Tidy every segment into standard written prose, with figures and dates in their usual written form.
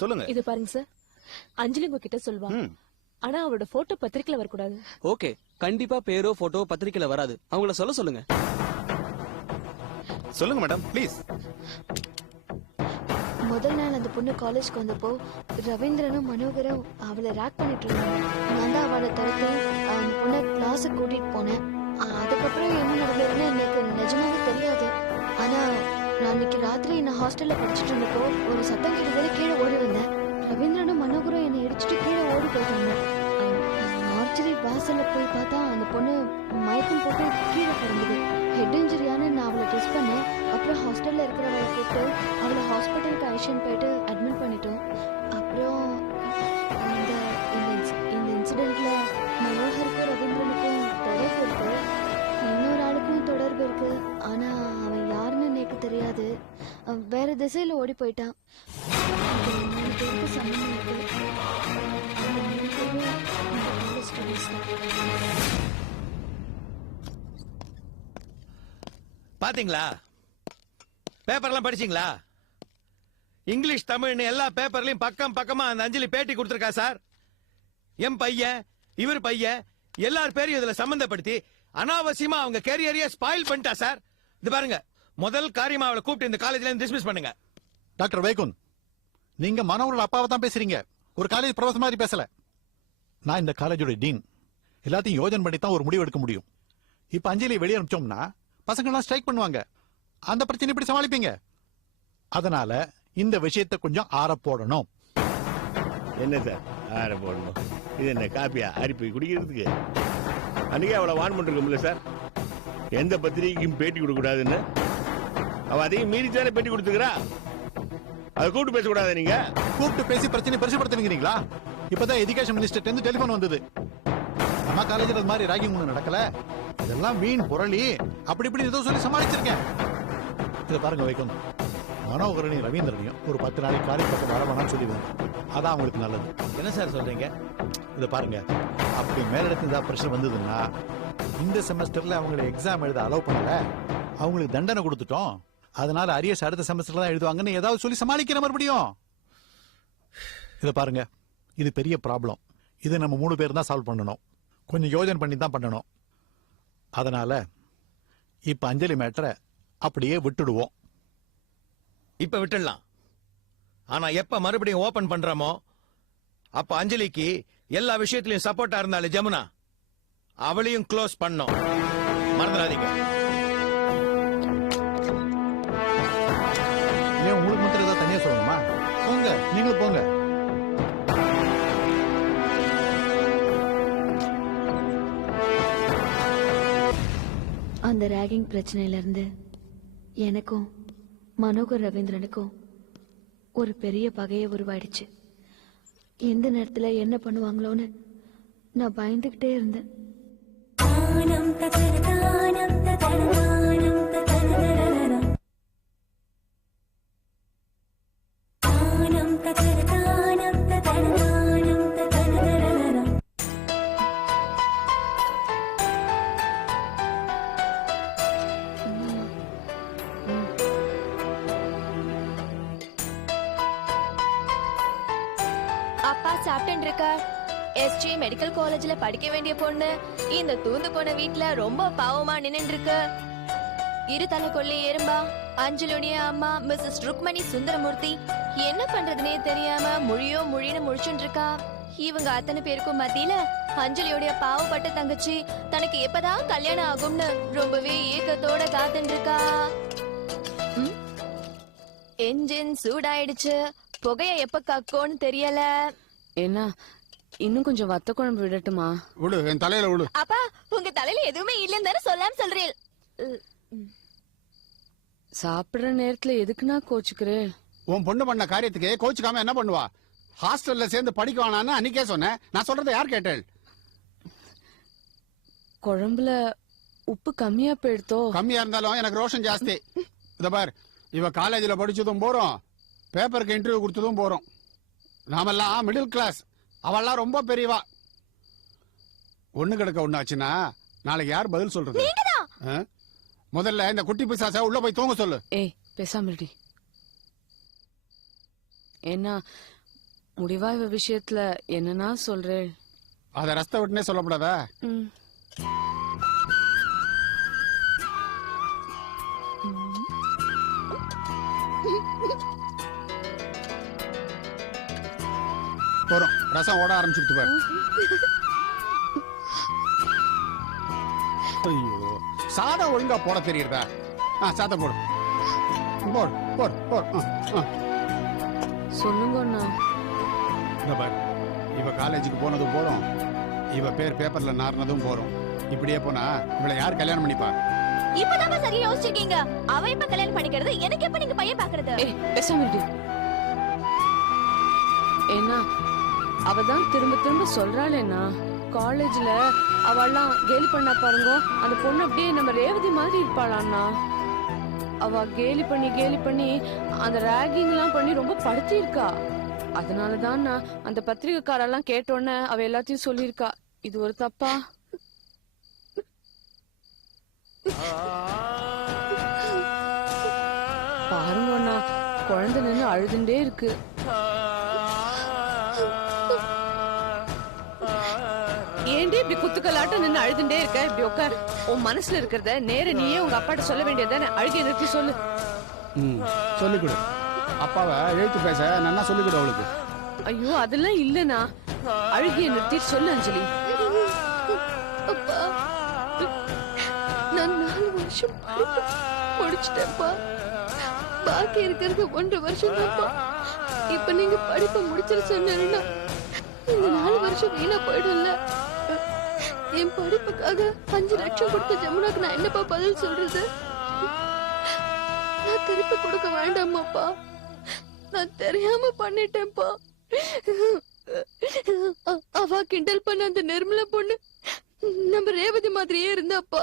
சொல்லுங்க. இது பாருங்க சார், அஞ்சலி உங்ககிட்ட சொல்வா. ஆனா அவரோட போட்டோ பத்திரிக்கையில வரக்கூடாது. ஓகே, கண்டிப்பா பேரோ போட்டோ பத்திரிக்கையில வராது. அவங்கள சொல்லுங்க. சொல்லுங்க மேடம் ப்ளீஸ். முதல் நாள் அந்த பொண்ணு காலேஜ்க்கு வந்தப்போ ரவீந்திரனும் மனோகரும் அவளை ரேக் பண்ணிட்டு இருந்தாங்க. நான் தான் அவளை தடுத்து அந்த பொண்ணை கிளாஸுக்கு கூட்டிட்டு போனேன். அதுக்கப்புறம் என்ன நடந்ததுன்னு எனக்கு நிஜமாவே தெரியாது. ஆனா நான் அன்னைக்கு ராத்திரி நான் ஹாஸ்டல்ல படிச்சுட்டு இருந்தப்போ ஒரு சத்தம் கேட்டதால கீழே ஓடி வந்தேன். ரவீந்திரனும் மனோகரும் என்னை இடிச்சுட்டு கீழே ஓடி போயிட்டாங்க. மார்ச்சரி வாசல்ல போய் பார்த்தா அந்த பொண்ணு மயக்கம் போட்டு கீழே கிடந்தது. ஹெட் இன்ஜுரியானு நான் அவளை டெஸ்ட் பண்ணேன். அப்புறம் ஹாஸ்டல்ல இருக்கிறவளை கூப்பிட்டு அவளை ஹாஸ்பிட்டலுக்கு அழைச்சிட்டு போயிட்டு அட்மிட் பண்ணிட்டோம். அப்புறம் இந்த இன்சிடென்ட்ல மனோகருக்கும் ரவீந்திரனுக்கும் தொடர்பு இருக்கு. இன்னொரு ஆளுக்கும் தொடர்பு இருக்கு. ஆனா அவன் யாருன்னு எனக்கு தெரியாது. வேற திசையில ஓடி போயிட்டான். சம்பந்தம் இருக்கு. பாத்தீங்களா? பேப்பர்லாம் படிச்சீங்களா? இங்கிலீஷ் தமிழ்னு எல்லா பேப்பர்லயும் பக்கம் பக்கமா அந்த அஞ்சலி பேட்டி கொடுத்திருக்கா சார். என் பையன், இவர் பையன், எல்லார் பேரையும் இதுல சம்பந்தப்படுத்தி அனாவசியமா அவங்க கேரியரையே ஸ்பாயில் பண்ணிட்டா சார். இது பாருங்க, முதல் காரியமா அவளை கூப்பிட்டு இந்த காலேஜ்ல இருந்து டிஸ்மிஸ் பண்ணுங்க. டாக்டர் வைகுந்த், நீங்க மனோகரோட அப்பாவை தான் பேசுறீங்க. ஒரு காலேஜ் ப்ரொஃபசர் மாதிரி பேசல. நான் இந்த காலேஜோட டீன். எல்லாத்தையும் யோஜனை பண்ணி தான் ஒரு முடிவு எடுக்க முடியும். இப்ப அஞ்சலி வெளியே அனுப்பிச்சோம்னா பசங்க எல்லாம் ஸ்ட்ரைக் பண்ணுவாங்க. அந்த பிரச்சனை எப்படி சமாளிப்பீங்க? அதனால இந்த விஷயத்தை கொஞ்சம் ஆற போடணும். என்ன சார் ஆற போடணும்? இது என்ன காப்பியா அரிப்பை குடிக்கிறதுக்கு? அன்னைக்கே அவளை வான் பண்ணிருக்கோம்ல சார், எந்த பத்திரிகைக்கும் பேட்டி கொடுக்க கூடாதுன்னு. அவ அதையும் மீறி தானே பேட்டி கொடுத்துக்கிறா. அதை கூப்பிட்டு பேசக்கூடாது. நீங்க கூப்பிட்டு பேசி பிரச்சனை பெருசுபடுத்துவீங்களா? இப்பதான் எஜுகேஷன் மினிஸ்டர் இருந்து டெலிபோன் வந்தது. நம்ம காலேஜ்ல அது மாதிரி ராகிங் ஒண்ணு நடக்கல. இதெல்லாம் வீண் புரளி அப்படி இப்படி ஏதோ சொல்லி சமாளிச்சிருக்கேன். இதை பாருங்க வைக்கும், மனோகரனையும் ரவீந்திரனையும் ஒரு 10 நாளைக்கு காலேஜ் பக்கம் வர வேணாம்னு சொல்லிடுங்க. அதான் அவங்களுக்கு நல்லது. என்ன சார் சொல்றீங்க? இதை பாருங்க, அப்படி மேலிடத்து ஏதாவது பிரச்சனை வந்ததுன்னா இந்த செமஸ்டர்ல அவங்களை எக்ஸாம் எழுத அலோவ் பண்ணல, அவங்களுக்கு தண்டனை கொடுத்துட்டோம். அதனால அரியர்ஸ் அடுத்த செமஸ்டர்ல தான் எழுதுவாங்கன்னு ஏதாவது சொல்லி சமாளிக்கிற மறுபடியும். இதை பாருங்க, இது பெரிய ப்ராப்ளம். இது நம்ம 3 பேர் தான் சால்வ் பண்ணணும். கொஞ்சம் யோஜனை பண்ணி தான் பண்ணணும். அதனால இப்ப அஞ்சலி மேட்டரை அப்படியே விட்டுடுவோம். இப்ப விட்டுடலாம். ஆனா எப்ப மறுபடியும் ஓபன் பண்றோமோ அப்ப அஞ்சலிக்கு எல்லா விஷயத்திலையும் சப்போர்ட்டா இருந்தாலே ஜமுனா, அவளையும் க்ளோஸ் பண்ணோம். மறந்துடாதீங்க. ஏன் உங்களுக்கு மட்டும் ஏதாவது தனியா சொல்லணுமா? போங்க, நீங்களும் போங்க. அந்த ரேகிங் பிரச்சனையில இருந்து எனக்கும் மனோகர் ரவீந்திரனுக்கும் ஒரு பெரிய பகையை உருவாயிடுச்சு. எந்த நேரத்துல என்ன பண்ணுவாங்களோன்னு நான் பயந்துகிட்டே இருந்தேன். அப்பா சாப்பிட்டு இருக்க. எஸ்ஜி மெடிக்கல் காலேஜ்ல படிக்க வேண்டிய பொண்ணு இந்த தூந்து போன வீட்டுல ரொம்ப பாவமா நின்னு இருக்கு. இரு தலை கொள்ளி எறும்பா அஞ்சலுடைய அம்மா மிஸ்ஸஸ் ருக்மணி சுந்தரமூர்த்தி என்ன பண்றதுனே தெரியாம முழின்னு முழிச்சுட்டு இருக்கா. இவங்க அத்தனை பேருக்கும் மத்தியில அஞ்சலியோடைய பாவப்பட்ட தங்கச்சி தனக்கு எப்பதான் கல்யாணம் ஆகும்னு ரொம்பவே ஏக்கத்தோட காத்துட்டு இருக்கா. என்ஜின் சூடாயிடுச்சு, புகைய எப்ப கக்கோன்னு தெரியல. என்ன இன்னும் கொஞ்சம் வத்த குழம்பு விடட்டுமா? விடு, என் தலையில விடு. அப்பா, உங்க தலையில எதுவுமே இல்லன்னு தானே சொல்லாம சொல்றீள். சாப்பிடுற நேரத்துல எதுக்குன்னா கோச்சுக்கிறேன்? உன் பொண்ணு பண்ண காரியத்துக்கு கோச்சுக்காம என்ன பண்ணுவா? ஹாஸ்டல்ல சேர்ந்து படிக்க வேணான்னு அன்னைக்கே சொன்னேன். நான் சொல்றதை யார் கேட்டேள்? குழம்புல உப்பு கம்மியா போயிடுத்தோ? கம்மியா இருந்தாலும் எனக்கு ரோஷன் ஜாஸ்தி. இத பார், இவ காலேஜ்ல படிச்சதும் போறோம், பேப்பருக்கு இன்டர்வியூ கொடுத்ததும் போறோம். நாமெல்லாம் மிடில் கிளாஸ், அவெல்லாம் ரொம்ப பெரியவா. ஒண்ணு கிடக்க ஒண்ணாச்சுன்னா நாளைக்கு யார் பதில் சொல்றது? முதல்ல இந்த குட்டி பிசாச உள்ள போய் தூங்க சொல்லு. ஏய் பேசாம இருடி. என்ன முடிவாய்வு விஷயத்துல என்னன்னா சொல்றேன். அத ரஸ்தை விட்டுனே சொல்லப்படாதா? ம். போறோம், ரசம் ஓட ஆரம்பிச்சுட்டு பாரு. ஐயோ, சாதம் ஒழுங்கா போட தெரியுதா? சாதம் போடு போடு போடு போடு. சொல்லுங்க அண்ணா. இந்த பாரு, இவ காலேஜுக்கு போனதும் போறோம், இவ பேர் பேப்பர்ல நார்னதும் போறோம். இப்படியே போனா இவளை யார் கல்யாணம் பண்ணிப்பா? இப்பதான் சரியா யோசிச்சிருக்கீங்க. அவ இப்ப கல்யாணம் பண்ணிக்கிறது, எனக்கு எப்ப நீங்க பையன் பாக்குறது? ஏய் பேசாம இரு. ஏன்னா அவதான் திரும்ப திரும்ப சொல்றாளேண்ணா, காலேஜ்ல அவெல்லாம் கேலி பண்ணா பாருங்க, அந்த பொண்ணு அப்படியே நம்ம ரேவதி மாதிரி இருப்பாளாண்ணா. அவ கேலி பண்ணி அந்த ராகிங் எல்லாம் பண்ணி ரொம்ப படுத்தி இருக்கா. அதனாலதான் நான் அந்த பத்திரிகைக்காரெல்லாம் கேட்டோன்னே அவ எல்லாத்தையும் சொல்லியிருக்கா. இது ஒரு தப்பா? பாருங்க அண்ணா, குழந்தை நின்று அழுதுண்டே இருக்கு. ஏண்டி இப்படி குத்துக்கலாட்டம் நின்று அழுதுண்டே இருக்க? இப்படி உட்கார். உன் மனசுல இருக்கிறத நேர நீயே உங்க அப்பாட்ட சொல்ல வேண்டியதானே? அழுகை நிறுத்தி சொல்லு. சொல்லிக் கொடு. அப்பாவை எழுத்து பேச நல்லா சொல்லிக் கொடு அவளுக்கு. ஐயோ அதெல்லாம் இல்லனா, அழுகிய நிறுத்தி சொல்லு அஞ்சலி. அப்பா, நான் 4 வருஷம் முடிச்சிட்டேன்ப்பா. பாக்கி இருக்கிறது 1.5 வருஷம் தான்ப்பா. இப்ப நீங்க படிப்பை முடிச்சிட சொன்னா இந்த 4 வருஷம் வீணா போயிடும்ல. என் படிப்புக்காக 5 லட்சம் கொடுத்த ஜமுனாக்கு நான் என்னப்பா பதில் சொல்றது? நான் திருப்பி கொடுக்க வேண்டாமாப்பா. நான் தெரியாம பண்ணிட்டேன்ப்பா. அவ கிண்டல் பண்ண அந்த நிர்மலா பொண்ணு நம்ம ரேவதி மாதிரியே இருந்தாப்பா.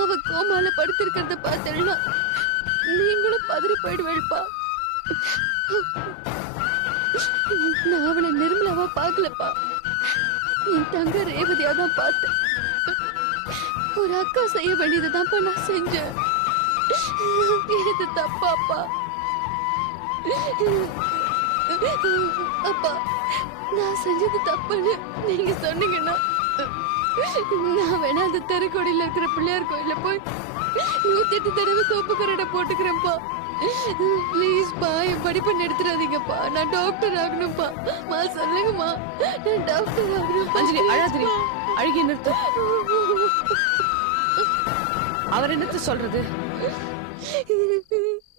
அவ கோமால படுத்திருக்கிறத பார்த்தேன்னா நீங்களும் பதறி போயிடுவேப்பா. நான் அவளை நிர்மலாவா பாக்கலப்பா, என் தங்க ரேவதியா தான் பார்த்தேன். ஒரு அக்கா செய்ய வேண்டியதுதான்ப்பா நான் செஞ்சேன். இது தப்பாப்பா. அப்பா, நான் செஞ்சது தப்புன்னு நீங்க சொன்னீங்கன்னா நான் வேணா அந்த தெருக்கோடியில இருக்கிற பிள்ளையார் கோயில போய் 108 தடவை தோப்பு கரடை போட்டுக்கிறேன்ப்பா. ப்ளீஸ் பா, என் படிப்பை எடுத்துடாதீங்கப்பா. நான் டாக்டர் ஆகணும்ப்பா. மா சொல்லுங்கம்மா, நான் டாக்டர் ஆகணும். அஞ்சலி அழாதிரி, அழுகிய நிறுத்து. அவர் என்னத்து சொல்றது?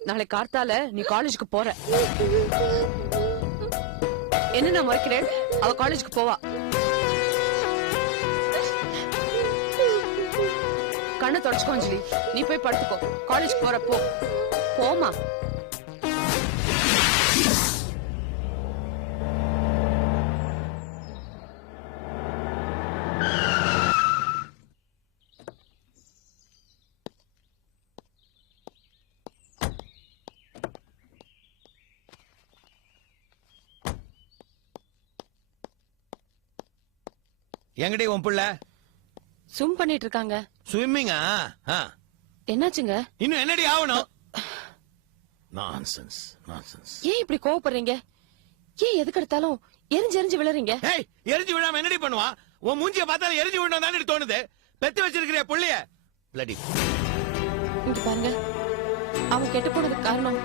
நாளை கார்த்தால நீ காலேஜுக்கு போற. என்ன நான் மறைக்கிறேன்? அவ காலேஜுக்கு போவா. கண்ணை தொடச்சுக்கோ அஞ்சலி. நீ போய் படுத்துக்கோ. காலேஜ் போறப்போ போமா. எங்கடி உன் புள்ள? ஸ்விம் பண்ணிட்டு இருக்காங்க. ஸ்விம்மிங்கா? என்னாச்சுங்க? இன்னும் என்னடி ஆகணும்? Nonsense nonsense. ஏன் இப்படி கோவப்படுறீங்க? ஏன் எதுக்கு எடுத்தாலும் எரிஞ்சு விழுறீங்க? ஏய், எரிஞ்சு விழாம என்னடி பண்ணுவா? உன் மூஞ்சிய பார்த்தாலும் எரிஞ்சு விழணும் தானே தோணுது. பெத்து வச்சிருக்கிற புள்ளைய பிளடி. இங்க பாருங்க, அவன் கெட்டு போனதுக்கு காரணம்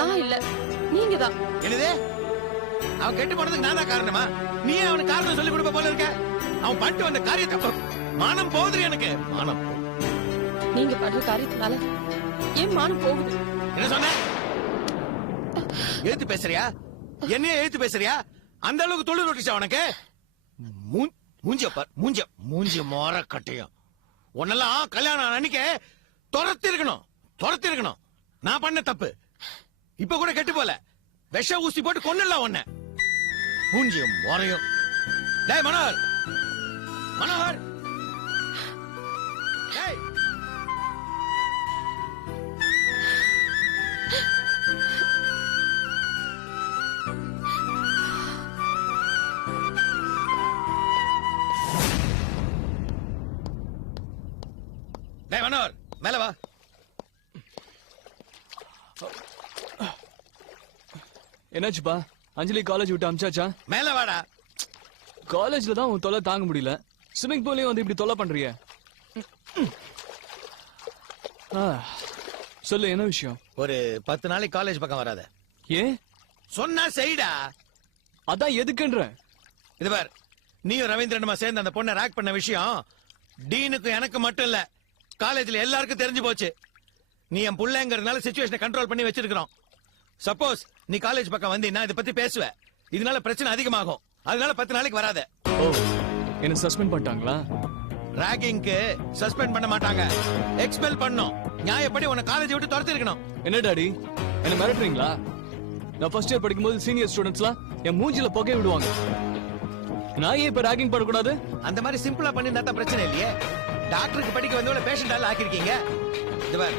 நான் இல்ல, நீங்க தான். என்னது? அவன் கெட்டு போனதுக்கு நான் தான் காரணமா? நீ அவனுக்கு காரணம் சொல்லி கொடுப்ப போல இருக்க. அவன் பண்ணிட்டு வந்த காரியத்தை மானம் போகுது எனக்கு. மானம் நீங்க பண்ற காரியத்தினால ஏன் மானம் போகுது? என்ன சொன்ன? எழுத்து பேசுறியா? என்னைய எழுத்து பேசுறியா? அந்த அளவுக்கு தொழில் ரொட்டிச்சா உனக்கு? மூஞ்சிய மோர கட்டையும் உன்னெல்லாம் கல்யாணம் அன்னைக்கு துரத்தி இருக்கணும். நான் பண்ண தப்பு இப்ப கூட கெட்டு போல. விஷ ஊசி போட்டு கொன்னல உன்ன. மூஞ்சியும் மோரையும். டேய் மனோகர், டேய். டேய் மனோகர், மேல வா. என்னாச்சுப்பா அஞ்சலி காலேஜ் விட்டு அமிச்சாச்சா? மேல வாடா. காலேஜ்ல தான் உன் தொல்லை தாங்க முடியல, ஸ்விம்மிங் பூல்லையும் வந்து இப்படி தொல்லை பண்றிய. சொல்லு என்ன விஷயம்? ஒரு 10 நாளைக்கு காலேஜ் பக்கம் வராத. ஏன்? சொன்னா செய்டா. அதான் எதுக்குன்ற. இது பார், நீயும் ரவீந்திரனுமா சேர்ந்து அந்த பொண்ணை ரேக் பண்ண விஷயம் டீனுக்கும் எனக்கு மட்டும் இல்ல, காலேஜ்ல எல்லாருக்கும் தெரிஞ்சு போச்சு. நீ என் புள்ளைங்கிறதுனால சிச்சுவேஷனை கண்ட்ரோல் பண்ணி வச்சிருக்கிறோம். சப்போஸ் நீ காலேஜ் பக்கம் வந்தீங்கன்னா இதை பத்தி பேசுவ, இதனால பிரச்சனை அதிகமாகும். அதனால 10 நாளைக்கு வராத. ஓ, என்ன சஸ்பெண்ட் பண்ணிட்டாங்களா? ராகிங்க்கு சஸ்பெண்ட் பண்ண மாட்டாங்க, எக்ஸ்பெல் பண்ணும். நியாயப்படி உன்னை காலேஜ் விட்டு துரத்தி இருக்கணும். என்ன டாடி என்ன மிரட்டுறீங்களா? நான் ஃபர்ஸ்ட் இயர் படிக்கும்போது சீனியர் ஸ்டூடெண்ட்ஸ்லாம் என் மூஞ்சில புகை விடுவாங்க. நான் ஏன் இப்ப ராகிங் பண்ணக்கூடாது? அந்த மாதிரி சிம்பிளா பண்ணிருந்தா தான் பிரச்சனை இல்லையே. டாக்டருக்கு படிக்க வந்தவள பேஷண்டால ஆக்கிருக்கீங்க. இது பார்,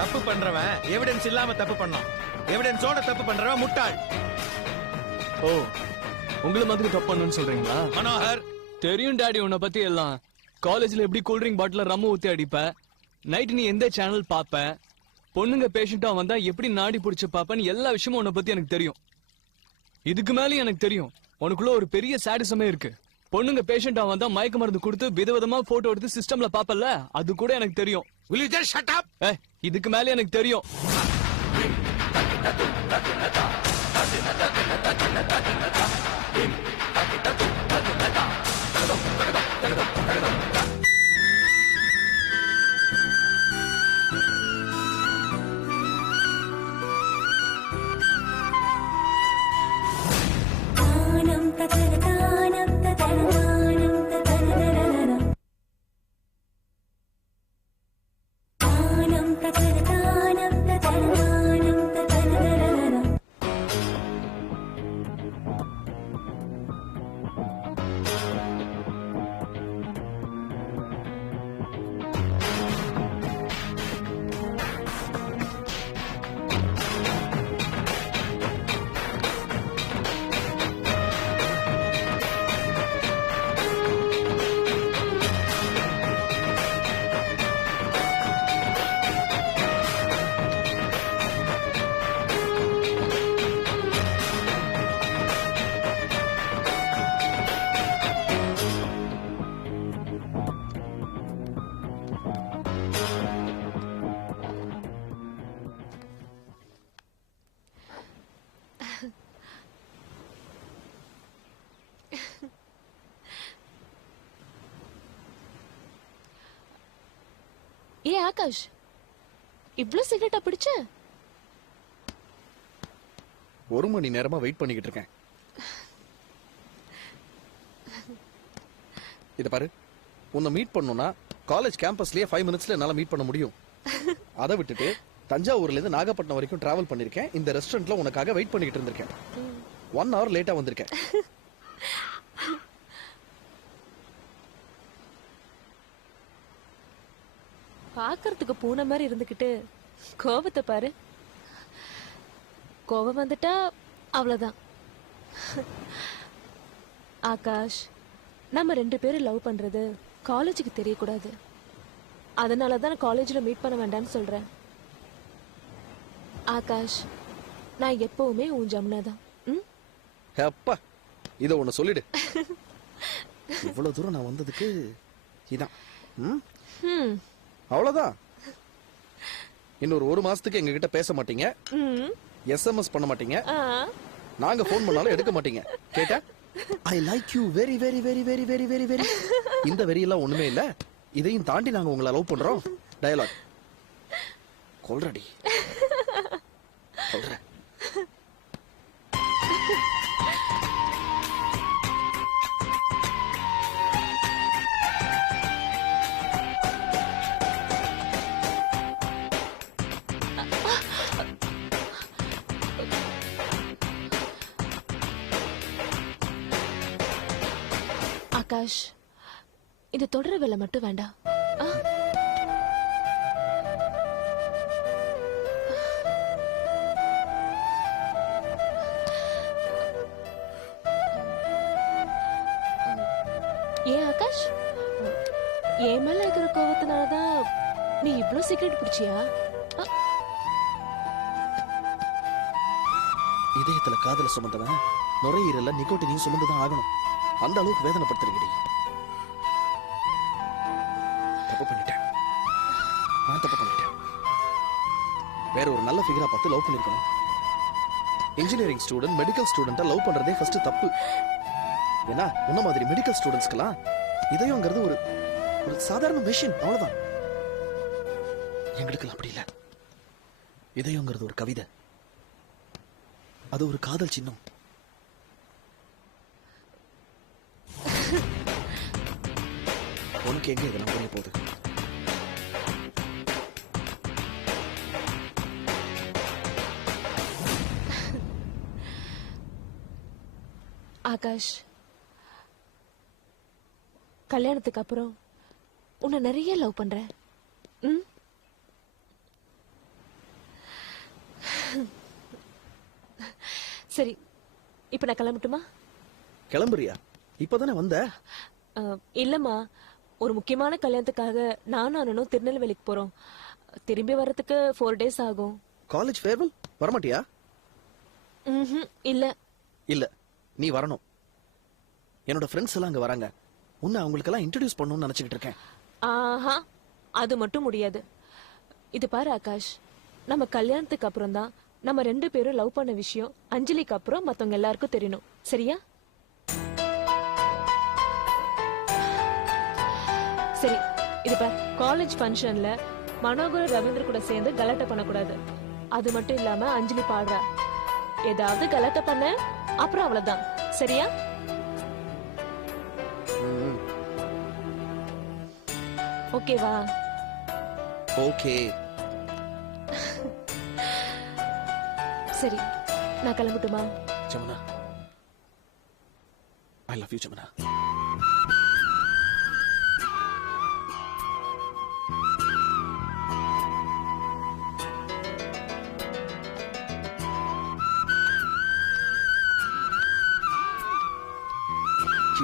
தப்பு பண்றவன் எவிடன்ஸ் இல்லாம தப்பு பண்ணோம், எவிடன்ஸோட தப்பு பண்றவன் முட்டாள். ஓ, உங்களை மாதிரி தப்பு பண்ணணும்னு சொல்றீங்களா? மனோகர், தெரியும் டாடி உன்னை பத்தி எல்லாம். காலேஜ்ல எப்படி கூல்ட்ரிங்க் பாட்டில ரம்ம ஊத்தி அடிப்ப, நைட் நீ எந்த சேனல் பாப்ப, பொண்ணுங்க பேஷண்டா வந்தா எப்படி நாடி புடிச்சு பாப்பன்னு எல்லா விஷயமும் உன்னை பத்தி எனக்கு தெரியும். இதுக்கு மேலயும் எனக்கு தெரியும் உனக்குள்ள ஒரு பெரிய சாடிசமே இருக்கு. பொண்ணுங்க பேஷண்டா வந்தா மயக்க மருந்து கொடுத்து விதவிதமா போட்டோ எடுத்து சிஸ்டம்ல பாப்பல்ல, அது கூட எனக்கு தெரியும். will you just shut up? இதுக்கு மேல எனக்கு தெரியும். ஏ ஆகாஷ், இவ்ளோ சிகரெட்டா பிடிச்ச? 1 மணி நேரமா வெயிட் பண்ணிக்கிட்டு இருக்கேன். இத பாரு, உன்னை மீட் பண்ணனும்னா காலேஜ் கேம்பஸ்லயே 5 மினிட்ஸ்ல என்னால மீட் பண்ண முடியும். அதை விட்டுட்டு தஞ்சாவூர்ல இருந்து நாகப்பட்டினம் வரைக்கும் டிராவல் பண்ணிருக்கேன். இந்த ரெஸ்டாரண்ட்ல உனக்காக வெயிட் பண்ணிக்கிட்டு இருந்திருக்கேன். 1 hour லேட்டா வந்திருக்கேன். பாக்குறதுக்கு பூனை மாதிரி இருந்துகிட்டு கோபத்தை பாரு. கோபம் வந்துட்டா அவ்வளவுதான். ஆகாஷ், நம்ம 2 பேரும் லவ் பண்றது காலேஜுக்கு தெரியக்கூடாது. அதனாலதான் காலேஜ்ல மீட் பண்ண வேண்டாம்னு சொல்றேன். ஆகாஷ், நான் எப்பவுமே உன் ஜமுனா தான். அப்பா, இத ஒண்ணு சொல்லிடு. இவ்வளவு தூரம் நான் வந்ததுக்கு இதான். அவ்வளவுதான். இன்னொரு 1 மாசத்துக்கு எங்க கிட்ட பேச மாட்டீங்க, SMS பண்ண மாட்டீங்க, நாங்க போன் பண்ணாலும் எடுக்க மாட்டீங்க. கேட்டா I like you very very very very very very very. இந்த வெரி எல்லாம் ஒண்ணுமே இல்ல. இதையும் தாண்டி நாங்க உங்களை லவ் பண்றோம். டயலாக் கொல்றடி கொல்ற. ஆகாஷ், இந்த தொடர வேலை மட்டும் வேண்டாம். ஏன் ஆகாஷ், என் மேல இருக்கிற கோவத்தினாலதான் நீ இவ்ளோ சிகரெட் பிடிச்சியா? இதயத்துல காதல சுமந்தவன் நுரையீரல்ல நிக்கோட்டினையும் சுமந்துதான் ஆகணும். அந்த அளவுக்கு வேதனைப்படுத்துறீங்கடி. தப்பு பண்ணிட்டேன். நான் தப்பு பண்ணிட்டேன். வேற ஒரு நல்ல ஃபிகரா பார்த்து லவ் பண்ணிருக்கணும். இன்ஜினியரிங் ஸ்டூடெண்ட் மெடிக்கல் ஸ்டூடெண்டா லவ் பண்றதே ஃபர்ஸ்ட் தப்பு. ஏன்னா உன்ன மாதிரி மெடிக்கல் ஸ்டூடெண்ட்ஸ்க்கெல்லாம் இதயங்கிறது ஒரு ஒரு சாதாரண மெஷின், அவ்வளவுதான். எங்களுக்கு அப்படி இல்ல. இதயங்கிறது ஒரு கவிதை, அது ஒரு காதல் சின்னம். உனக்கு எங்க இதெல்லாம் புரிய போகுது? ஆகாஷ், கல்யாணத்துக்கு அப்புறம் உன்னை நிறைய லவ் பண்றேன். ம்? சரி, இப்ப நான் கிளம்பட்டுமா? கிளம்புறியா? இப்பதானே வந்த. இல்லம்மா, ஒரு முக்கியமான கல்யாணத்துக்காக நானும் அண்ணனும் திருநெல்வேலிக்கு போறோம். திரும்பி வர்றதுக்கு 4 days ஆகும். காலேஜ் ஃபேர்வெல் வரமாட்டியா? இல்ல இல்ல, நீ வரணும். என்னோட ஃப்ரெண்ட்ஸ் எல்லாம் அங்க வராங்க. உன்னை அவங்களுக்கெல்லாம் இன்ட்ரடியூஸ் பண்ணணும்னு நினைச்சுக்கிட்டு இருக்கேன். ஆஹா, அது மட்டும் முடியாது. இது பாரு ஆகாஷ், நம்ம கல்யாணத்துக்கு அப்புறம் தான் நம்ம 2 பேரும் லவ் பண்ண விஷயம் அஞ்சலிக்கு அப்புறம் மத்தவங்க எல்லாருக்கும் தெரியணும். சரியா? சரி, இது பார், காலேஜ் ஃபங்க்ஷன்ல மனோகர் ரவீந்திர கூட சேர்ந்து கலாட்டை பண்ணக்கூடாது. அது மட்டும் இல்லாம அஞ்சலி பாடுறா, ஏதாவது கலாட்டை பண்ண அப்புறம் அவ்வளவுதான். சரியா? ஓகேவா? ஓகே. சரி, நான் கிளம்பட்டுமா? Jamuna, I love you Jamuna.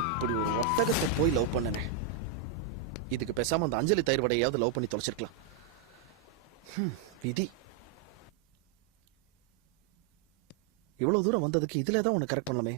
இப்படி ஒரு ஒட்டகத்தை போய் லவ் பண்ணனே. இதுக்கு பேசாம அந்த அஞ்சலி தயிர் வடையாவது லவ் பண்ணி தொலைச்சிருக்கலாம். விதி. இவ்வளவு தூரம் வந்ததுக்கு இதுல தான் உன்னை கரெக்ட் பண்ணலாமே.